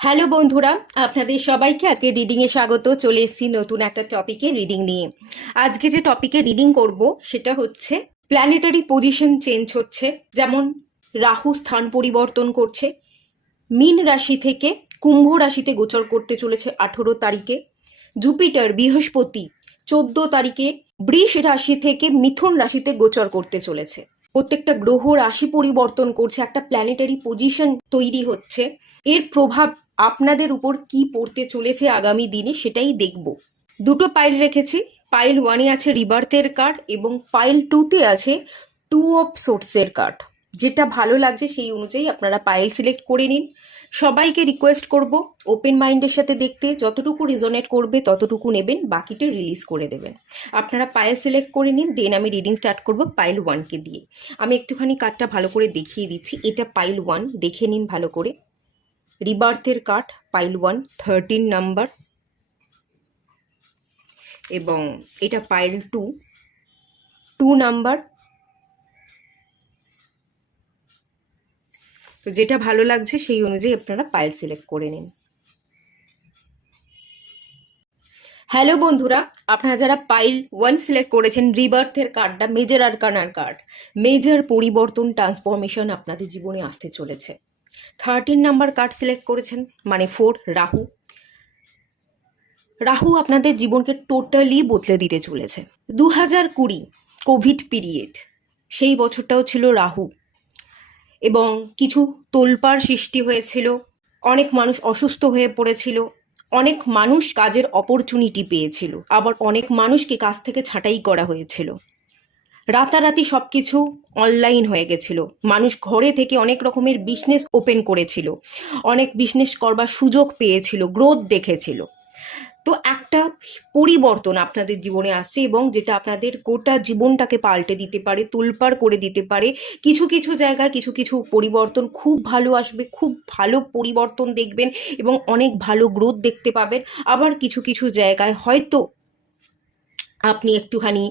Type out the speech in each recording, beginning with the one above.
Hello বন্ধুরা, আপনাদের সবাইকে আজকে রিডিংয়ে স্বাগত। চলে এসেছি নতুন একটা টপিকে রিডিং নিয়ে। আজকে যে টপিকে রিডিং করব সেটা হচ্ছে প্ল্যানেটারি পজিশন চেঞ্জ হচ্ছে। যেমন রাহু স্থান পরিবর্তন করছে, মীন রাশি থেকে কুম্ভ রাশিতে গোচর করতে চলেছে 18 তারিখে। জুপিটার বৃহস্পতি 14 তারিখে বৃষ রাশি থেকে মিথুন রাশিতে গোচর করতে চলেছে। প্রত্যেকটা গ্রহ রাশি পরিবর্তন করছে, একটা প্ল্যানেটারি পজিশন তৈরি হচ্ছে। এর প্রভাব আপনাদের উপর কি পড়তে চলেছে আগামী দিনে সেটাই দেখব। দুটো পাইল রেখেছি। পাইল ওয়ানে আছে রিবার্থের কার্ড এবং পাইল টুতে আছে টু অফ সোর্সের কার্ড। যেটা ভালো লাগছে সেই অনুযায়ী আপনারা পাইল সিলেক্ট করে নিন। সবাইকে রিকোয়েস্ট করব ওপেন মাইন্ডের সাথে দেখতে, যতটুকু রিজনেট করবে ততটুকু নেবেন, বাকিটা রিলিজ করে দেবেন। আপনারা পাইল সিলেক্ট করে নিন, দেন আমি রিডিং স্টার্ট করব পাইল ওয়ানকে দিয়ে। আমি একটুখানি কার্ডটা ভালো করে দেখিয়ে দিচ্ছি। এটা পাইল ওয়ান, দেখে নিন ভালো করে। রিবার্থের কার্ড পাইল ওয়ান 13 নাম্বার, এবং এটা পাইল টু 2 নাম্বার। তো যেটা ভালো লাগছে সেই অনুযায়ী আপনারা পাইল সিলেক্ট করে নিন। হ্যালো বন্ধুরা, আপনারা যারা পাইল ওয়ান সিলেক্ট করেছেন, রিবার্থের কার্ডটা মেজর আরকানার কার্ড। মেজর পরিবর্তন, ট্রান্সফরমেশন আপনাদের জীবনে আসতে চলেছে। 13 নাম্বার কার্ড সিলেক্ট করেছেন, মানে 4, রাহু। রাহু আপনাদের জীবনকে টোটালি বদলে দিতে চলেছে। 2020 কোভিড পিরিয়ড, সেই বছরটাও ছিল রাহু, এবং কিছু তোলপাড় সৃষ্টি হয়েছিল। অনেক মানুষ অসুস্থ হয়ে পড়েছিল, অনেক মানুষ কাজের অপরচুনিটি পেয়েছিল, আবার অনেক মানুষকে কাজ থেকে ছাঁটাই করা হয়েছিল। রাতারাতি সব কিছু অনলাইন হয়ে গেছিল। মানুষ ঘরে থেকে অনেক রকমের বিজনেস ওপেন করেছিল, অনেক বিজনেস করবার সুযোগ পেয়েছিল, গ্রোথ দেখেছিল। তো একটা পরিবর্তন আপনাদের জীবনে আসছে, এবং যেটা আপনাদের গোটা জীবনটাকে পাল্টে দিতে পারে, তোলপাড় করে দিতে পারে। কিছু কিছু জায়গায় কিছু কিছু পরিবর্তন খুব ভালো আসবে, খুব ভালো পরিবর্তন দেখবেন এবং অনেক ভালো গ্রোথ দেখতে পাবেন। আবার কিছু কিছু জায়গায় হয়তো আপনি একটুখানি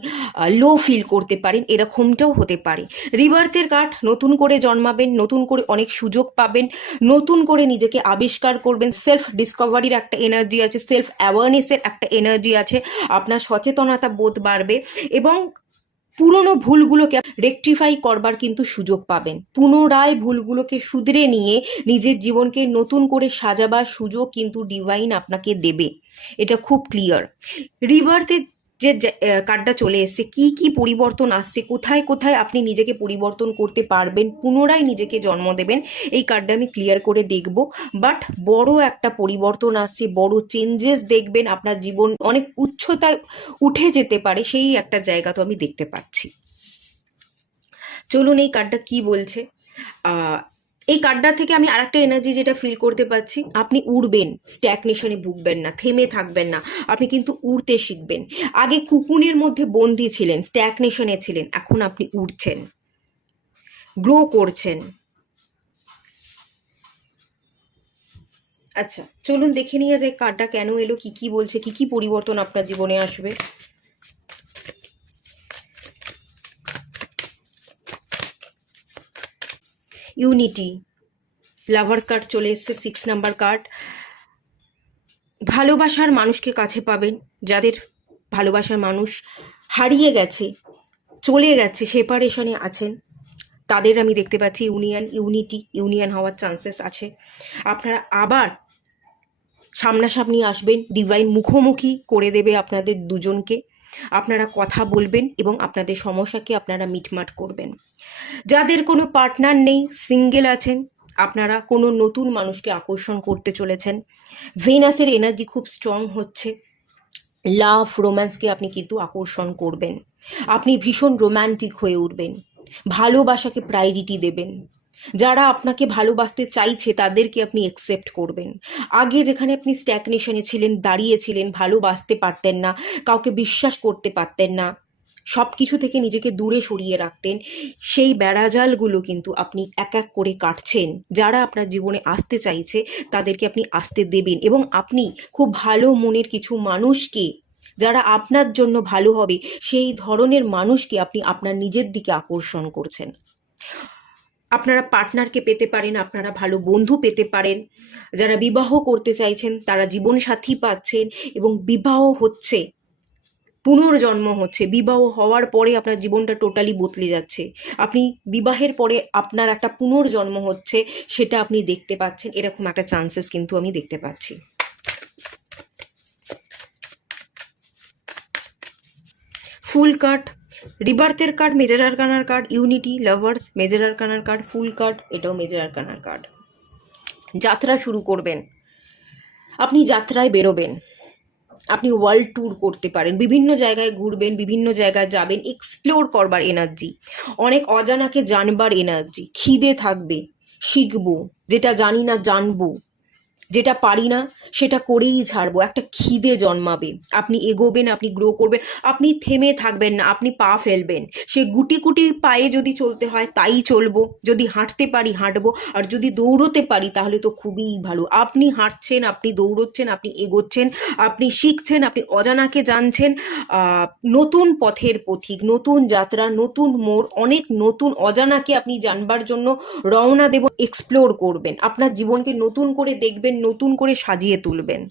লো ফিল করতে পারেন, এরকমটাও হতে পারে। রিবার্থের কার্ড, নতুন করে জন্মাবেন, নতুন করে অনেক সুযোগ পাবেন, নতুন করে নিজেকে আবিষ্কার করবেন। সেলফ ডিসকভারির একটা এনার্জি আছে, সেলফ অ্যাওয়ারনেসের একটা এনার্জি আছে। আপনার সচেতনতা বোধ বাড়বে এবং পুরনো ভুলগুলোকে রেকটিফাই করবার কিন্তু সুযোগ পাবেন। পুনরায় ভুলগুলোকে শুধরে নিয়ে নিজের জীবনকে নতুন করে সাজাবার সুযোগ কিন্তু ডিভাইন আপনাকে দেবে, এটা খুব ক্লিয়ার। রিবার্থে যে কার্ডটা চলে এসছে, কি কি পরিবর্তন আসছে, কোথায় কোথায় আপনি নিজেকে পরিবর্তন করতে পারবেন, পুনরায় নিজেকে জন্ম দেবেন, এই কার্ডটা আমি ক্লিয়ার করে দেখব। বাট বড় একটা পরিবর্তন আসছে, বড় চেঞ্জেস দেখবেন, আপনার জীবন অনেক উচ্চতায় উঠে যেতে পারে, সেই একটা জায়গা তো আমি দেখতে পাচ্ছি। চলুন এই কার্ডটা কি বলছে। এই কার্ডটা থেকে আমি আরেকটা এনার্জি যেটা ফিল করতে পারছি, আপনি উড়বেন, স্ট্যাগনেশনে ভুগবেন না, থেমে থাকবেন না, আপনি কিন্তু উড়তে শিখবেন। আগে কুকুনের মধ্যে বন্দি ছিলেন, স্ট্যাগনেশনে ছিলেন, এখন আপনি উড়ছেন, গ্রো করছেন। আচ্ছা, চলুন দেখে নিয়ে যায় কার্ডটা কেন এলো, কি কি বলছে, কি কি পরিবর্তন আপনার জীবনে আসবে। ইউনিটি, লাভার্স কার্ড চলে এসছে, 6 নাম্বার কার্ড। ভালোবাসার মানুষকে কাছে পাবেন, যাদের ভালোবাসার মানুষ হারিয়ে গেছে, চলে গেছে, সেপারেশনে আছেন, তাদের আমি দেখতে পাচ্ছি ইউনিয়ন হওয়ার চান্সেস আছে। আপনারা আবার সামনাসামনি আসবেন, ডিভাইন মুখোমুখি করে দেবে আপনাদের দুজনকে। আপনারা কথা বলবেন এবং আপনাদের সমস্যাকে আপনারা মিটমাট করবেন। যাদের কোনো পার্টনার নেই, সিঙ্গেল আছেন, আপনারা কোনো নতুন মানুষকে আকর্ষণ করতে চলেছেন। ভেনাসের এনার্জি খুব স্ট্রং হচ্ছে, লাভ রোম্যান্সকে আপনি কিন্তু আকর্ষণ করবেন। আপনি ভীষণ রোম্যান্টিক হয়ে উঠবেন, ভালোবাসাকে প্রায়োরিটি দেবেন। যারা আপনাকে ভালোবাসতে চাইছে তাদেরকে আপনি অ্যাকসেপ্ট করবেন। আগে যেখানে আপনি স্ট্যাগনেশনে ছিলেন, দাঁড়িয়েছিলেন, ভালোবাসতে পারতেন না, কাউকে বিশ্বাস করতে পারতেন না, সব কিছু থেকে নিজেকে দূরে সরিয়ে রাখতেন, সেই বেড়াজালগুলো কিন্তু আপনি এক এক করে কাটছেন। যারা আপনার জীবনে আসতে চাইছে তাদেরকে আপনি আসতে দেবেন, এবং আপনি খুব ভালো মনের কিছু মানুষকে, যারা আপনার জন্য ভালো হবে সেই ধরনের মানুষকে আপনি আপনার নিজের দিকে আকর্ষণ করছেন। আপনারা পার্টনারকে পেতে পারেন, আপনারা ভালো বন্ধু পেতে পারেন, যারা বিবাহ করতে চাইছেন তারা জীবনসাথী পাচ্ছেন, এবং বিবাহ হচ্ছে, পুনর্জন্ম হচ্ছে। বিবাহ হওয়ার পরে আপনার জীবনটা টোটালি বদলে যাচ্ছে। আপনি বিবাহের পরে আপনার একটা পুনর্জন্ম হচ্ছে, সেটা আপনি দেখতে পাচ্ছেন। এরকম একটা চান্সেস কিন্তু আমি দেখতে পাচ্ছি। ফুল কার্ড, রিবার্থের কার্ড, মেজর আরকানার কার্ড, ইউনিটি, লাভার্স, মেজর আরকানার কার্ড, ফুল কার্ড, এটাও মেজর আরকানার কার্ড। যাত্রা শুরু করবেন, আপনি যাত্রায় বেরোবেন, আপনি ওয়ার্ল্ড ট্যুর করতে পারেন, বিভিন্ন জায়গায় ঘুরবেন, বিভিন্ন জায়গায় যাবেন, এক্সপ্লোর করবার এনার্জি, অনেক অজানাকে জানবার এনার্জি, খিদে থাকবে, শিখবো, যেটা জানি না জানবো, যেটা পারি না সেটা করেই ছাড়বো, একটা খিদে জন্মাবে। আপনি এগোবেন, আপনি গ্রো করবেন, আপনি থেমে থাকবেন না, আপনি পা ফেলবেন। সে গুটি গুটি পায়ে যদি চলতে হয় তাই চলবো, যদি হাঁটতে পারি হাঁটবো, আর যদি দৌড়তে পারি তাহলে তো খুবই ভালো। আপনি হাঁটছেন, আপনি দৌড়চ্ছেন, আপনি এগোচ্ছেন, আপনি শিখছেন, আপনি অজানাকে জানছেন। নতুন পথের পথিক, নতুন যাত্রা, নতুন মোড়, অনেক নতুন অজানাকে আপনি জানবার জন্য রওনা দেব, এক্সপ্লোর করবেন, আপনার জীবনকে নতুন করে দেখবেন, নতুন করে সাজিয়ে তুলবেন।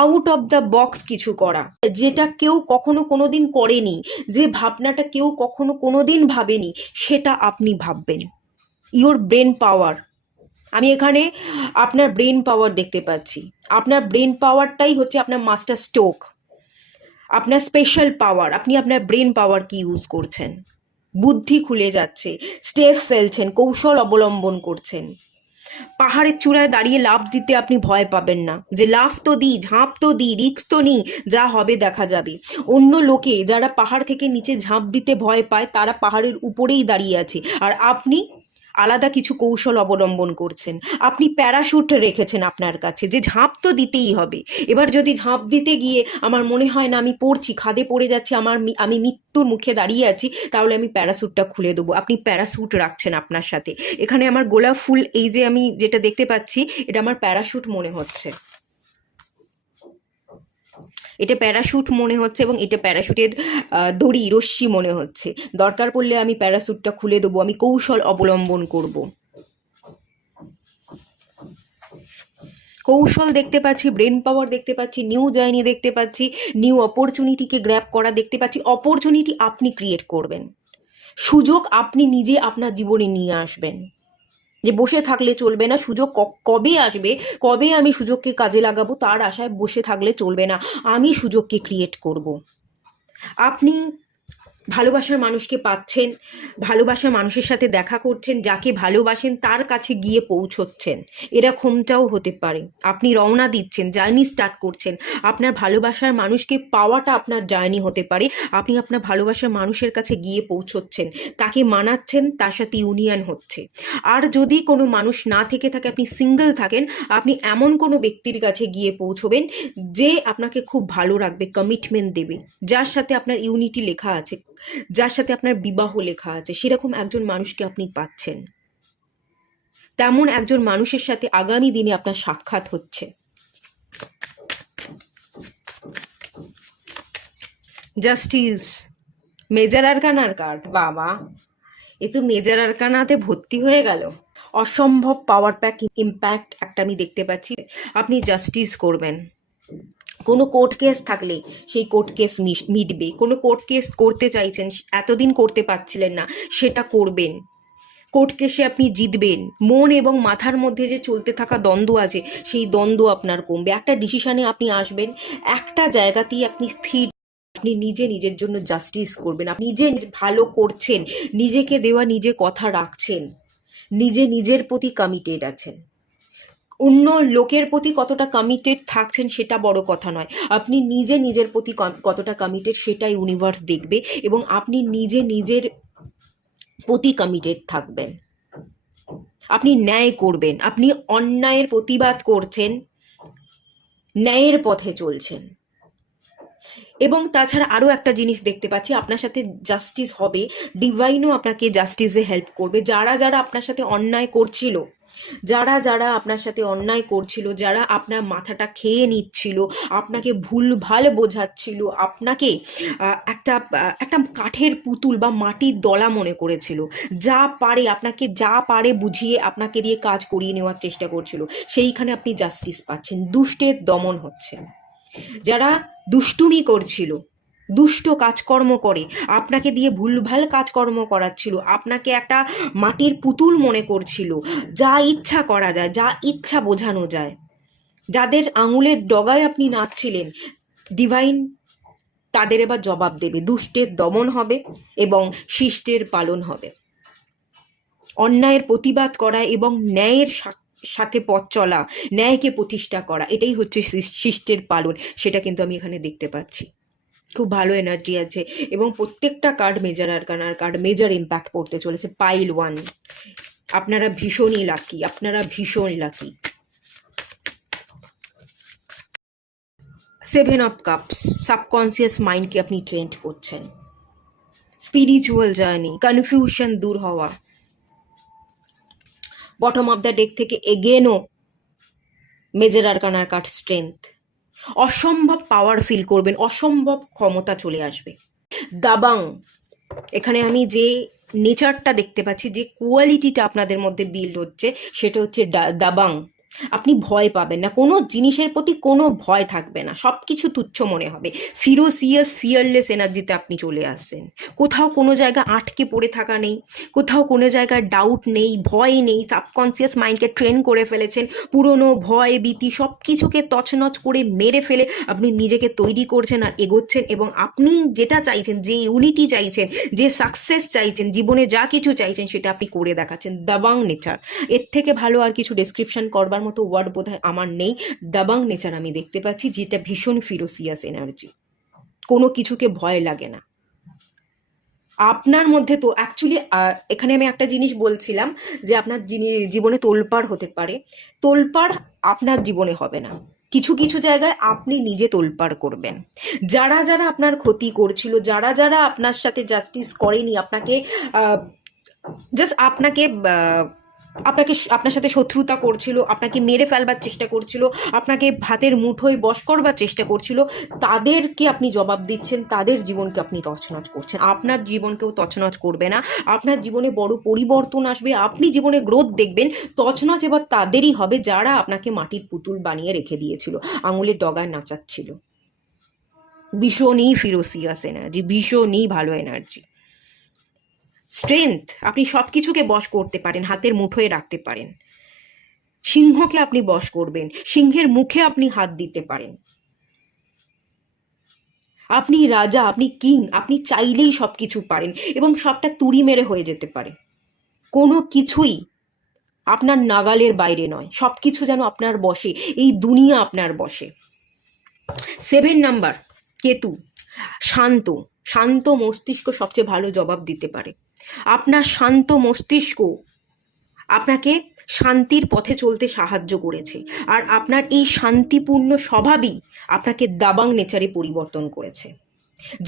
আউট অফ দ্য বক্স কিছু করা, যেটা কেউ কখনো কোনোদিন করেনি, যে ভাবনাটা কেউ কখনো কোনোদিন ভাবেনি, সেটা আপনি ভাববেন। ইওর ব্রেন পাওয়ার, আমি এখানে আপনার ব্রেন পাওয়ার দেখতে পাচ্ছি। আপনার ব্রেন পাওয়ারটাই হচ্ছে আপনার মাস্টার স্ট্রোক, আপনার স্পেশাল পাওয়ার। আপনি আপনার ব্রেন পাওয়ার কি ইউজ করছেন, বুদ্ধি খুলে যাচ্ছে, স্টেপ ফেলছেন, কৌশল অবলম্বন করছেন। পাহাড়ের চূড়ায় দাঁড়িয়ে লাফ দিতে আপনি ভয় পাবেন না, যে লাফ তো দিই, ঝাঁপ তো দিই, রিস্ক তো নিই, যা হবে দেখা যাবে। অন্য লোকে যারা পাহাড় থেকে নিচে ঝাঁপ দিতে ভয় পায় তারা পাহাড়ের উপরেই দাঁড়িয়ে আছে, আর আপনি আলাদা কিছু কৌশল অবলম্বন করছেন। আপনি প্যারাশুট রেখেছেন আপনার কাছে, যে ঝাঁপ তো দিতেই হবে। এবার যদি ঝাঁপ দিতে গিয়ে আমার মনে হয় না আমি পড়ছি, খাদে পড়ে যাচ্ছি, আমি মৃত্যুর মুখে দাঁড়িয়ে আছি, তাহলে আমি প্যারাশুটটা খুলে দেবো। আপনি প্যারাশুট রাখছেন আপনার সাথে। এখানে আমার গোলাপ ফুল, এই যে আমি যেটা দেখতে পাচ্ছি, এটা আমার প্যারাশুট মনে হচ্ছে, এটা প্যারাশুট মনে হচ্ছে, এবং এটা প্যারাশুটের দড়ি, রশ্মি মনে হচ্ছে। দরকার পড়লে আমি প্যারাশুটটা খুলে দেবো, আমি কৌশল অবলম্বন করব। কৌশল দেখতে পাচ্ছি, ব্রেন পাওয়ার দেখতে পাচ্ছি, নিউ জার্নি দেখতে পাচ্ছি, নিউ অপরচুনিটিকে গ্র্যাব করা দেখতে পাচ্ছি। অপরচুনিটি আপনি ক্রিয়েট করবেন, সুযোগ আপনি নিজে আপনার জীবনে নিয়ে আসবেন। যে বসে থাকলে চলবে না, সুযোগ কবে আসবে, কবে আমি সুযোগকে কাজে লাগাবো তার আশায় বসে থাকলে চলবে না, আমি সুযোগকে ক্রিয়েট করব। আপনি ভালোবাসার মানুষকে পাচ্ছেন, ভালোবাসার মানুষের সাথে দেখা করছেন, যাকে ভালোবাসেন তার কাছে গিয়ে পৌঁছচ্ছেন, এরকমটাও হতে পারে। আপনি রওনা দিচ্ছেন, জার্নি স্টার্ট করছেন, আপনার ভালোবাসার মানুষকে পাওয়াটা আপনার জার্নি হতে পারে। আপনি আপনার ভালোবাসার মানুষের কাছে গিয়ে পৌঁছচ্ছেন, তাকে মানাচ্ছেন, তার সাথে ইউনিয়ন হচ্ছে। আর যদি কোনো মানুষ না থেকে থাকে, আপনি সিঙ্গেল থাকেন, আপনি এমন কোনো ব্যক্তির কাছে গিয়ে পৌঁছবেন যে আপনাকে খুব ভালো রাখবে, কমিটমেন্ট দেবে, যার সাথে আপনার ইউনিটি লেখা আছে, যার সাথে আপনার বিবাহ লেখা আছে, সেরকম একজন মানুষকে আপনি পাচ্ছেন। তেমন একজন মানুষের সাথে আগামী দিনে আপনার সাক্ষাৎ হচ্ছে। জাস্টিস, মেজর আরকানার কার্ড, বাবা এ তো মেজর আরকানাতে ভর্তি হয়ে গেল। অসম্ভব পাওয়ার প্যাক ইম্প্যাক্ট একটা আমি দেখতে পাচ্ছি। আপনি জাস্টিস করবেন, কোনো কোর্ট কেস থাকলে সেই কোর্ট কেস মিটবে। কোনো কোর্ট কেস করতে চাইছেন, এতদিন করতে পারছিলেন না, সেটা করবেন। কোর্ট কেসে আপনি জিতবেন। মন এবং মাথার মধ্যে যে চলতে থাকা দ্বন্দ্ব আছে, সেই দ্বন্দ্ব আপনার কমবে। একটা ডিসিশনে আপনি আসবেন, একটা জায়গাতেই আপনি স্থির। আপনি নিজে নিজের জন্য জাস্টিস করবেন, আপনি নিজে ভালো করছেন, নিজেকে দেওয়া নিজে কথা রাখছেন, নিজে নিজের প্রতি কমিটেড আছেন। অন্য লোকের প্রতি কতটা কমিটেড থাকছেন সেটা বড় কথা নয়, আপনি নিজে নিজের প্রতি কতটা কমিটেড সেটা ইউনিভার্স দেখবে, এবং আপনি নিজে নিজের প্রতি কমিটেড থাকবেন। আপনি ন্যায় করবেন, আপনি অন্যায়ের প্রতিবাদ করছেন, ন্যায়ের পথে চলছেন। এবং তাছাড়া আরও একটা জিনিস দেখতে পাচ্ছি, আপনার সাথে জাস্টিস হবে, ডিভাইনও আপনাকে জাস্টিসে হেল্প করবে। যারা যারা আপনার সাথে অন্যায় করছিল, যারা যারা আপনার সাথে অন্যায় করছিল, যারা আপনার মাথাটা খেয়ে নিচ্ছিল, আপনাকে ভুলভাল বোঝাচ্ছিল, আপনাকে একটা একটা কাঠের পুতুল বা মাটির দলা মনে করেছিল, যা পারে আপনাকে যা পারে বুঝিয়ে আপনাকে দিয়ে কাজ করিয়ে নেওয়ার চেষ্টা করছিল, সেইখানে আপনি জাস্টিস পাচ্ছেন, দুষ্টের দমন হচ্ছে। যারা দুষ্টুমি করছিল, দুষ্ট কাজকর্ম করে, আপনাকে দিয়ে ভুলভাল কাজকর্ম করাচ্ছিল, আপনাকে একটা মাটির পুতুল মনে করছিল, যা ইচ্ছা করা যায়, যা ইচ্ছা বোঝানো যায়, যাদের আঙুলের ডগায় আপনি নাচছিলেন, ডিভাইন তাদের এবার জবাব দেবে। দুষ্টের দমন হবে এবং শিষ্টের পালন হবে। অন্যায়ের প্রতিবাদ করা এবং ন্যায়ের সাথে পথ চলা, ন্যায়কে প্রতিষ্ঠা করা, এটাই হচ্ছে শিষ্টের পালন। সেটা কিন্তু আমি এখানে দেখতে পাচ্ছি। খুব ভালো এনার্জি আছে এবং প্রত্যেকটা কার্ড মেজর আরকানার কার্ড, মেজর ইম্প্যাক্ট পড়তে চলেছে। পাইল 1, আপনারা ভীষণই লাকি, আপনারা ভীষণ লাকি। 7 অফ কাপস, সাবকনসিয়াস মাইন্ডকে আপনি ট্রেন্ড করছেন। স্পিরিচুয়াল জার্নি, কনফিউশন দূর হওয়া। বটম অফ দ্য ডেক থেকে এগেনও মেজর আরকানার কার্ড স্ট্রেংথ। অসম্ভব পাওয়ার ফিল করবেন, অসম্ভব ক্ষমতা চলে আসবে। দাবাং, এখানে আমি যে নেচারটা দেখতে পাচ্ছি, যে কোয়ালিটিটা আপনাদের মধ্যে বিল্ড হচ্ছে, সেটা হচ্ছে দাবাং। আপনি ভয় পাবেন না, কোনো জিনিসের প্রতি কোনো ভয় থাকবে না, সব কিছু তুচ্ছ মনে হবে। ফিরোসিয়াস ফিয়ারলেস এনার্জিতে আপনি চলে আসছেন। কোথাও কোনো জায়গা আটকে পড়ে থাকা নেই, কোথাও কোনো জায়গায় ডাউট নেই, ভয় নেই। সাবকনসিয়াস মাইন্ডকে ট্রেন করে ফেলেছেন, পুরনো ভয় ভীতি সব কিছুকে তছনছ করে মেরে ফেলে আপনি নিজেকে তৈরি করছেন আর এগোচ্ছেন। এবং আপনি যেটা চাইছেন, যে ইউনিটি চাইছেন, যে সাকসেস চাইছেন, জীবনে যা কিছু চাইছেন, সেটা আপনি করে দেখাচ্ছেন। দাবাং নেচার, এর থেকে ভালো আর কিছু ডেসক্রিপশন করবার মতো ওয়ার্ড বোধহয় আমার নেই। দাবাং নেচার আমি দেখতে পাচ্ছি, যেটা ভীষণ ফিরোসিয়াস এনার্জি। কোনো কিছুকে ভয় লাগে না আপনার মধ্যে। তো অ্যাকচুয়ালি এখানে আমি একটা জিনিস বলছিলাম যে আপনার জীবনে তোলপাড় হতে পারে। তোলপাড় আপনার জীবনে হবে না, কিছু কিছু জায়গায় আপনি নিজে তোলপাড় করবেন। যারা যারা আপনার ক্ষতি করছিল, যারা যারা আপনার সাথে জাস্টিস করেনি, আপনাকে জাস্ট আপনাকে আপনাকে আপনার সাথে শত্রুতা করছিল, আপনাকে মেরে ফেলবার চেষ্টা করছিল, আপনাকে হাতের মুঠোয় বশ করবার চেষ্টা করছিল, তাদেরকে আপনি জবাব দিচ্ছেন, তাদের জীবনকে আপনি তছনছ করছেন। আপনার জীবনকেও তছনছ করবে না, আপনার জীবনে বড় পরিবর্তন আসবে, আপনি জীবনে গ্রোথ দেখবেন। তছনছ এবার তাদেরই হবে যারা আপনাকে মাটির পুতুল বানিয়ে রেখে দিয়েছিল, আঙুলের ডগায় নাচাচ্ছিল। ভীষণই ফিরোসিয়াস এনার্জি, ভীষণই ভালো এনার্জি। স্ট্রেংথ, আপনি সব কিছুকে বশ করতে পারেন, হাতের মুঠোয় রাখতে পারেন। সিংহকে আপনি বশ করবেন, সিংহের মুখে আপনি হাত দিতে পারেন। আপনি রাজা, আপনি কিং, আপনি চাইলেই সব কিছু পারেন এবং সবটা তুড়ি মেরে হয়ে যেতে পারে। কোনো কিছুই আপনার নাগালের বাইরে নয়, সব কিছু যেন আপনার বশে, এই দুনিয়া আপনার বশে। 7 নাম্বার কেতু, শান্ত, শান্ত মস্তিষ্ক সবচেয়ে ভালো জবাব দিতে পারে। আপনার শান্ত মস্তিষ্ক আপনাকে শান্তির পথে চলতে সাহায্য করেছে, আর আপনার এই শান্তিপূর্ণ স্বভাবই আপনাকে দাবাং নেচারে পরিবর্তন করেছে।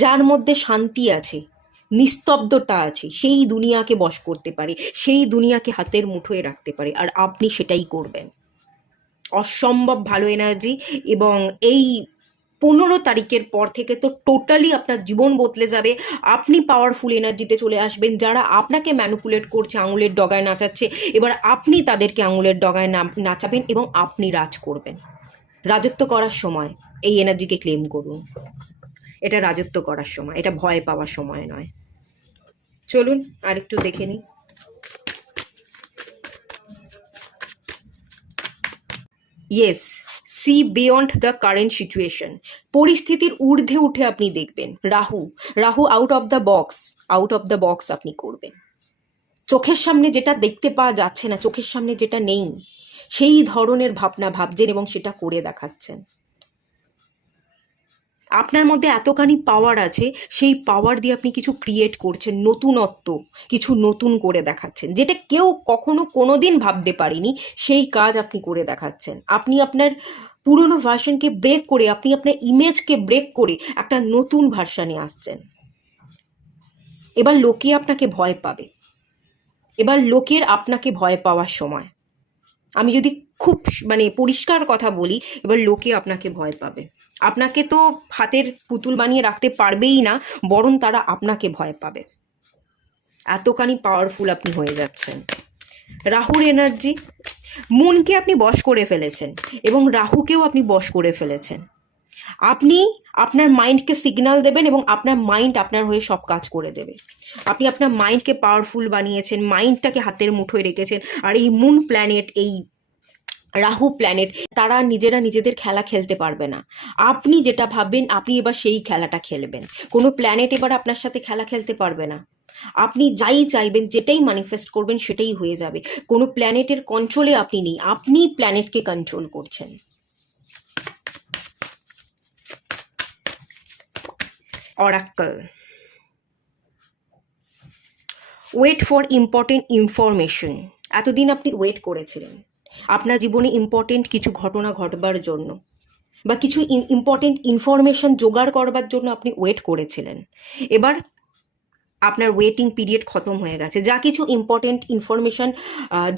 যার মধ্যে শান্তি আছে, নিস্তব্ধতা আছে, সেই দুনিয়াকে বশ করতে পারে, সেই দুনিয়াকে হাতের মুঠোয় রাখতে পারে, আর আপনি সেটাই করবেন। অসম্ভব ভালো এনার্জি। এবং এই 15 তারিখের পর থেকে তো টোটালি আপনার জীবন বদলে যাবে। আপনি পাওয়ারফুল এনার্জিতে চলে আসবেন। যারা আপনাকে ম্যানিপুলেট করছে, আঙুলের ডগায় নাচাচ্ছে, এবার আপনি তাদেরকে আঙুলের ডগায় নাচাবেন এবং আপনি রাজ করবেন। রাজত্ব করার সময় এই এনার্জিকে ক্লেম করুন। এটা রাজত্ব করার সময়, এটা ভয় পাওয়ার সময় নয়। চলুন আরেকটু দেখে নিই। Yes, see beyond the current situation, পরিস্থিতির ঊর্ধ্বে উঠে আপনি দেখবেন। Rahu, Rahu out of the box, out of the box আপনি করবেন। চোখের সামনে যেটা দেখতে পাওয়া যাচ্ছে না, চোখের সামনে যেটা নেই, সেই ধরনের ভাবনা ভাবছেন এবং সেটা করে দেখাচ্ছেন। আপনার মধ্যে এতখানি পাওয়ার আছে, সেই পাওয়ার দিয়ে আপনি কিছু ক্রিয়েট করছেন, নতুনত্ব, কিছু নতুন করে দেখাচ্ছেন, যেটা কেউ কখনো কোনোদিন ভাবতে পারেনি, সেই কাজ আপনি করে দেখাচ্ছেন। আপনি আপনার পুরনো ভার্সনকে ব্রেক করে, আপনি আপনার ইমেজকে ব্রেক করে একটা নতুন ভার্সনে আসছেন। এবার লোকে আপনাকে ভয় পাবে, এবার লোকের আপনাকে ভয় পাওয়ার সময়। আমি যদি খুব মানে পরিষ্কার কথা বলি, এবার লোকে আপনাকে ভয় পাবে। আপনাকে তো হাতের পুতুল বানিয়ে রাখতে পারবেই না, বরং তারা আপনাকে ভয় পাবে। এতখানি পাওয়ারফুল আপনি হয়ে যাচ্ছেন। রাহুর এনার্জি, মনকে আপনি বশ করে ফেলেছেন এবং রাহুকেও আপনি বশ করে ফেলেছেন। আপনি আপনার মাইন্ডকে সিগন্যাল দেবেন এবং আপনার মাইন্ড আপনার হয়ে সব কাজ করে দেবে। আপনি আপনার মাইন্ডকে পাওয়ারফুল বানিয়েছেন, মাইন্ডটাকে হাতের মুঠোয় রেখেছেন। আর এই মুন প্ল্যানেট, এই রাহু প্ল্যানেট, তারা নিজেরা নিজেদের খেলা খেলতে পারবে না। আপনি যেটা ভাববেন আপনি এবার সেই খেলাটা খেলবেন। কোনো প্ল্যানেট এবার আপনার সাথে খেলা খেলতে পারবে না। আপনি যাই চাইবেন, যেটাই ম্যানিফেস্ট করবেন সেটাই হয়ে যাবে। কোনো প্ল্যানেটের কন্ট্রোলে আপনি নেই, আপনি প্ল্যানেটকে কন্ট্রোল করছেন। Oracle, wait for important information. এতদিন আপনি ওয়েট করেছিলেন আপনার জীবনে ইম্পর্টেন্ট কিছু ঘটনা ঘটবার জন্য, বা কিছু ইম্পর্টেন্ট ইনফরমেশন জোগাড় করবার জন্য আপনি ওয়েট করেছিলেন। এবার আপনার ওয়েটিং পিরিয়ড খতম হয়ে গেছে। যা কিছু ইম্পর্টেন্ট ইনফরমেশন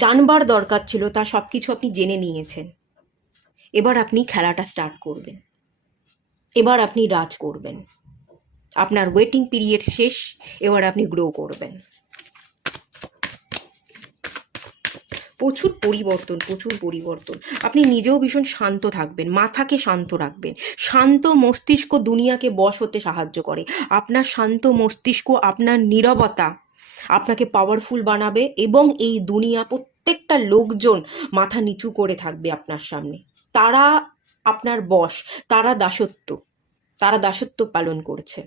জানবার দরকার ছিল তা সব কিছু আপনি জেনে নিয়েছেন। এবার আপনি খেলাটা স্টার্ট করবেন, এবার আপনি রাজ করবেন। আপনার ওয়েটিং পিরিয়ড শেষ, এবার আপনি গ্রো করবেন। প্রচুর পরিবর্তন, প্রচুর পরিবর্তন। আপনি নিজেও ভীষণ শান্ত থাকবেন, মাথাকে শান্ত রাখবেন। শান্ত মস্তিষ্ক দুনিয়াকে বশ হতে সাহায্য করে। আপনার শান্ত মস্তিষ্ক, আপনার নীরবতা আপনাকে পাওয়ারফুল বানাবে এবং এই দুনিয়া প্রত্যেকটা লোকজন মাথা নিচু করে থাকবে আপনার সামনে। তারা আপনার বশ, তারা দাসত্ব পালন করছে।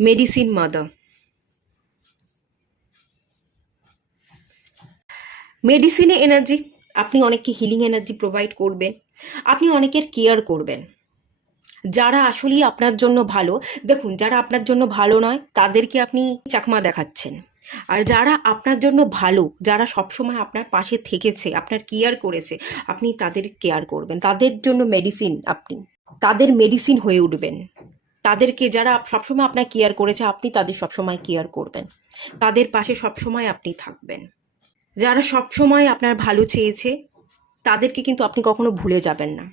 মেডিসিন মাদার, মেডিসিনে এনার্জি, আপনি অনেককে হিলিং এনার্জি প্রোভাইড করবেন। আপনি অনেকের কেয়ার করবেন যারা আসলেই আপনার জন্য ভালো। দেখুন, যারা আপনার জন্য ভালো নয় তাদেরকে আপনি চাকমা দেখাচ্ছেন, আর যারা আপনার জন্য ভালো, যারা সবসময় আপনার পাশে থেকেছে, আপনার কেয়ার করেছে, আপনি তাদের কেয়ার করবেন। তাদের জন্য মেডিসিন, আপনি তাদের মেডিসিন হয়ে উঠবেন। তাদেরকে, যারা সবসময় আপনার কেয়ার করেছে, আপনি তাদের সবসময় কেয়ার করবেন। তাদের পাশে সবসময় আপনি থাকবেন। যারা সবসময় আপনার ভালো চেয়েছে তাদেরকে কিন্তু আপনি কখনো ভুলে যাবেন না।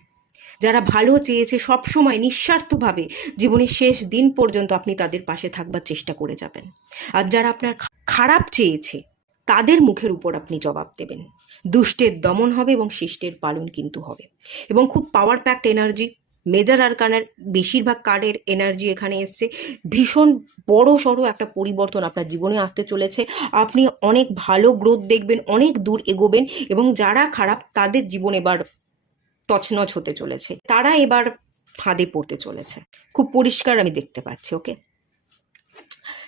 যারা ভালো চেয়েছে সবসময় নিঃস্বার্থভাবে, জীবনের শেষ দিন পর্যন্ত আপনি তাদের পাশে থাকবার চেষ্টা করে যাবেন। আর যারা আপনার খারাপ চেয়েছে তাদের মুখের উপর আপনি জবাব দেবেন। দুষ্টের দমন হবে এবং শিষ্টের পালন কিন্তু হবে। এবং খুব পাওয়ার প্যাকড এনার্জি, মেজর আরকানের বেশিরভাগ কার্ডের এনার্জি এখানে এসছে। ভীষণ বড় সড়ো একটা পরিবর্তন আপনার জীবনে আসতে চলেছে। আপনি অনেক ভালো গ্রোথ দেখবেন, অনেক দূর এগোবেন এবং যারা খারাপ তাদের জীবন এবার তছনছ হতে চলেছে, তারা এবার ফাঁদে পড়তে চলেছে। খুব পরিষ্কার আমি দেখতে পাচ্ছি। ওকে,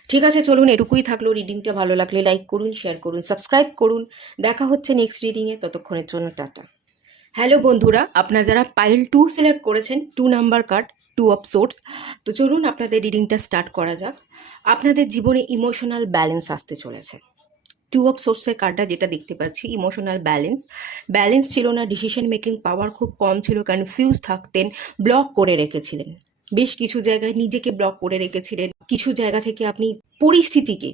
ঠিক আছে, চলুন এটুকুই থাকলো। রিডিংটা ভালো লাগলে লাইক করুন, শেয়ার করুন, সাবস্ক্রাইব করুন। দেখা হচ্ছে নেক্সট রিডিংয়ে, ততক্ষণের জন্য টাটা। হ্যালো বন্ধুরা, আপনারা যারা পাইল 2 সিলেক্ট করেছেন, 2 নাম্বার কার্ড, 2 অফ সোর্স, তো চলুন আপনাদের রিডিংটা স্টার্ট করা যাক। আপনাদের জীবনে ইমোশনাল ব্যালেন্স আসতে চলেছে। 2 অফ সোর্সের কার্ডটা যেটা দেখতে পাচ্ছি, ইমোশনাল ব্যালেন্স ছিল না, ডিসিশন মেকিং পাওয়ার খুব কম ছিল, কনফিউজ থাকতেন, ব্লক করে রেখেছিলেন। বেশ কিছু জায়গায় নিজেকে ব্লক করে রেখেছিলেন, কিছু জায়গা থেকে আপনি পরিস্থিতিকে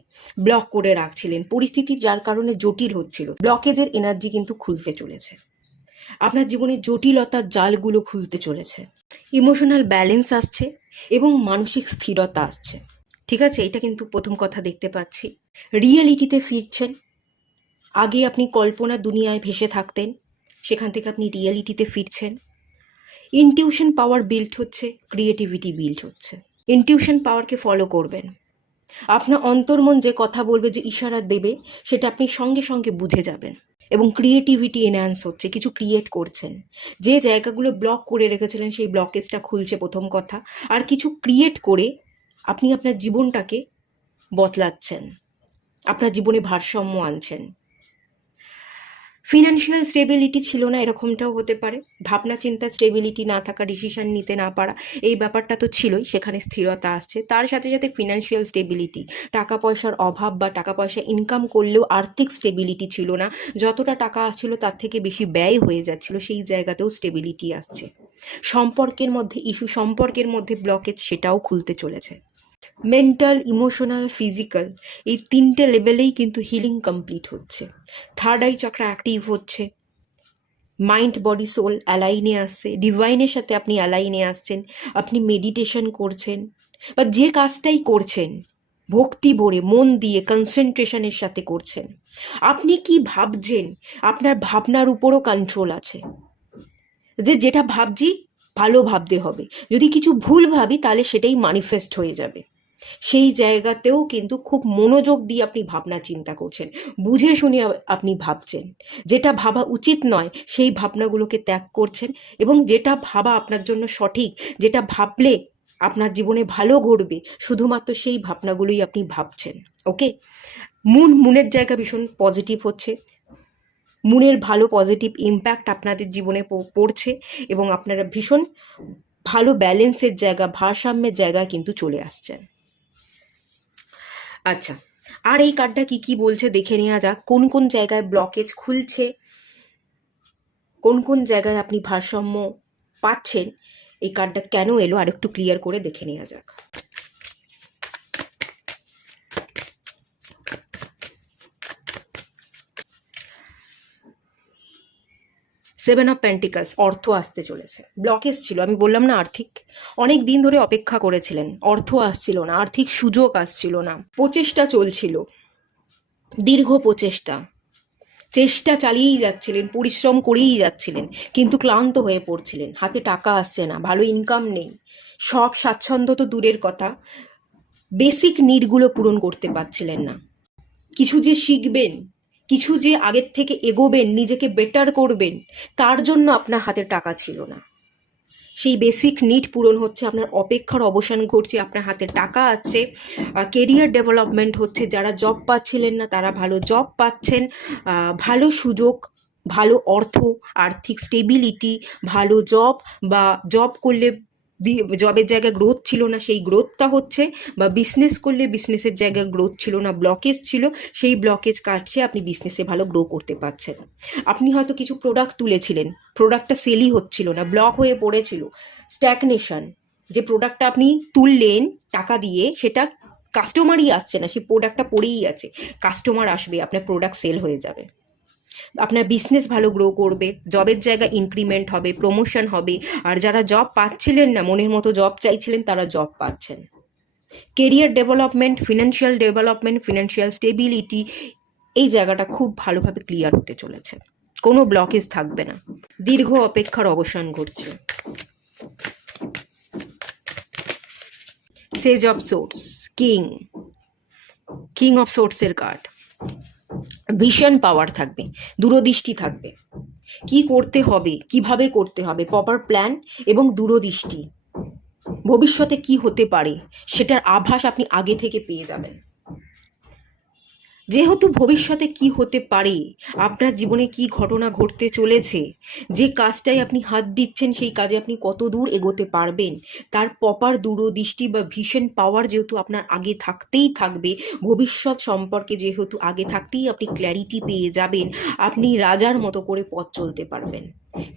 ব্লক করে রাখছিলেন, পরিস্থিতি যার কারণে জটিল হচ্ছিল। ব্লকেজের এনার্জি কিন্তু খুলতে চলেছে, আপনার জীবনে জটিলতার জালগুলো খুলতে চলেছে। ইমোশনাল ব্যালেন্স আসছে এবং মানসিক স্থিরতা আসছে। ঠিক আছে, এটা কিন্তু প্রথম কথা দেখতে পাচ্ছি। রিয়েলিটিতে ফিরছেন। আগে আপনি কল্পনা দুনিয়ায় ভেসে থাকতেন, সেখান থেকে আপনি রিয়েলিটিতে ফিরছেন। ইনটিউশন পাওয়ার বিল্ড হচ্ছে, ক্রিয়েটিভিটি বিল্ড হচ্ছে। ইনটিউশন পাওয়ারকে ফলো করবেন। আপনার অন্তর্মন যে কথা বলবে, যে ইশারা দেবে, সেটা আপনি সঙ্গে সঙ্গে বুঝে যাবেন। এবং ক্রিয়েটিভিটি এনহ্যান্স হচ্ছে, কিছু ক্রিয়েট করছেন। যে জায়গাগুলো ব্লক করে রেখেছিলেন সেই ব্লকেজটা খুলছে, প্রথম কথা। আর কিছু ক্রিয়েট করে আপনি আপনার জীবনটাকে বদলাচ্ছেন, আপনার জীবনে ভারসাম্য আনছেন। ফিনান্সিয়াল স্টেবিলিটি ছিল না, এরকমটাও হতে পারে। ভাবনা চিন্তা স্টেবিলিটি না থাকা, ডিসিশন নিতে না পারা, এই ব্যাপারটা তো ছিলই। সেখানে স্থিরতা আসছে, তার সাথে সাথে ফিনান্সিয়াল স্টেবিলিটি, টাকা পয়সার অভাব বা টাকা পয়সা ইনকাম করলেও আর্থিক স্টেবিলিটি ছিল না। যতটা টাকা আসছিল তার থেকে বেশি ব্যয় হয়ে যাচ্ছিল, সেই জায়গাতেও স্টেবিলিটি আসছে। সম্পর্কের মধ্যে ইস্যু, সম্পর্কের মধ্যে ব্লকেজ, সেটাও খুলতে চলেছে। মেন্টাল, ইমোশনাল, ফিজিক্যাল, এই তিনটে লেভেলেই কিন্তু হিলিং কমপ্লিট হচ্ছে। থার্ড আই চক্র অ্যাক্টিভ হচ্ছে, মাইন্ড বডি সোল অ্যালাইনে আসছে, ডিভাইনের সাথে আপনি অ্যালাইনে আসছেন, আপনি মেডিটেশন করছেন বা যে কাজটাই করছেন ভক্তি ভরে মন দিয়ে কনসেন্ট্রেশনের সাথে করছেন। আপনি কি ভাবছেন আপনার ভাবনার উপরও কন্ট্রোল আছে, যে যেটা ভাবছি ভালো ভাবতে হবে, যদি কিছু ভুল ভাবি তাহলে সেটাই ম্যানিফেস্ট হয়ে যাবে। সেই জায়গাতেও কিন্তু খুব মনোযোগ দিয়ে আপনি ভাবনা চিন্তা করছেন, বুঝে শুনে আপনি ভাবছেন, যেটা ভাবা উচিত নয় সেই ভাবনাগুলোকে ত্যাগ করছেন, এবং যেটা ভাবা আপনার জন্য সঠিক, যেটা ভাবলে আপনার জীবনে ভালো ঘটবে, শুধুমাত্র সেই ভাবনাগুলোই আপনি ভাবছেন। ওকে, মুনের জায়গা ভীষণ পজিটিভ হচ্ছে, মুনের ভালো পজিটিভ ইম্প্যাক্ট আপনাদের জীবনে পড়ছে, এবং আপনারা ভীষণ ভালো ব্যালেন্সের জায়গা, ভারসাম্যের জায়গা কিন্তু চলে আসছেন। আচ্ছা, আর এই কার্ডটা কি কি বলছে দেখে নেওয়া যাক। কোন কোন জায়গায় ব্লকেজ খুলছে, কোন কোন জায়গায় আপনি ভারসাম্য পাচ্ছেন, এই কার্ডটা কেন এলো আরেকটু ক্লিয়ার করে দেখে নেওয়া যাক। সেভেন অফ পেন্টিকালস, অর্থ আসতে চলেছে। ব্লকেজ ছিল, আমি বললাম না, আর্থিক অনেক দিন ধরে অপেক্ষা করেছিলেন, অর্থ আসছিল না, আর্থিক সুযোগ আসছিল না, প্রচেষ্টা চলছিল, দীর্ঘ প্রচেষ্টা, চেষ্টা চালিয়েই যাচ্ছিলেন, পরিশ্রম করেই যাচ্ছিলেন, কিন্তু ক্লান্ত হয়ে পড়ছিলেন, হাতে টাকা আসছে না, ভালো ইনকাম নেই, শখ স্বাচ্ছন্দ্য তো দূরের কথা, বেসিক নিডগুলো পূরণ করতে পারছিলেন না। কিছু যে শিখবেন, কিছু যে আগের থেকে এগোবেন, নিজেকে বেটার করবেন, তার জন্য আপনার হাতে টাকা ছিল না। সেই বেসিক নিড পূরণ হচ্ছে, আপনার অপেক্ষার অবসান ঘটছে, আপনার হাতে টাকা আছে, কেরিয়ার ডেভেলপমেন্ট হচ্ছে, যারা জব পাচ্ছিলেন না তারা ভালো জব পাচ্ছেন, ভালো সুযোগ, ভালো অর্থ, আর্থিক স্টেবিলিটি, ভালো জব, বা জব করলে জবের জায়গায় গ্রোথ ছিল না সেই গ্রোথটা হচ্ছে, বা বিজনেস করলে বিজনেসের জায়গায় গ্রোথ ছিল না, ব্লকেজ ছিল, সেই ব্লকেজ কাটছে, আপনি বিজনেসে ভালো গ্রো করতে পারছেন। আপনি হয়তো কিছু প্রোডাক্ট তুলেছিলেন, প্রোডাক্টটা সেলই হচ্ছিল না, ব্লক হয়ে পড়েছিল, স্ট্যাগনেশন, যে প্রোডাক্টটা আপনি তুললেন টাকা দিয়ে সেটা কাস্টমারই আসছে না, সেই প্রোডাক্টটা পড়েই আছে, কাস্টমার আসবে, আপনার প্রোডাক্ট সেল হয়ে যাবে, আপনার বিজনেস ভালো গ্রো করবে, জবের জায়গা ইনক্রিমেন্ট হবে, প্রমোশন হবে, আর যারা জব পাচ্ছিলেন না, মনের মতো জব চাইছিলেন, তারা জব পাচ্ছেন। কেরিয়ার ডেভেলপমেন্ট, ফিনান্সিয়াল স্টেবিলিটি, এই জায়গাটা খুব ভালোভাবে ক্লিয়ার হতে চলেছে, কোনো ব্লকেজ থাকবে না, দীর্ঘ অপেক্ষার অবসান ঘটছে। সেজ অফ সোর্স, কিং অফ সোর্সের কার্ড, ভিশন পাওয়ার থাকবে, দূরদৃষ্টি থাকবে, কি করতে হবে, কিভাবে করতে হবে, প্রপার প্ল্যান এবং দূরদৃষ্টি, ভবিষ্যতে কি হতে পারে সেটার আভাস আপনি আগে থেকে পেয়ে যাবেন। যেহেতু ভবিষ্যতে কি হতে পারে, আপনার জীবনে কি ঘটনা ঘটতে চলেছে, যে কাজটায় আপনি হাত দিচ্ছেন সেই কাজে আপনি কত দূর এগোতে পারবেন, তার প্রপার দূরদৃষ্টি বা ভিশন পাওয়ার যেহেতু আপনার আগে থাকতেই থাকবে, ভবিষ্যৎ সম্পর্কে যেহেতু আগে থাকতেই আপনি ক্ল্যারিটি পেয়ে যাবেন, আপনি রাজার মতো করে পথ চলতে পারবেন।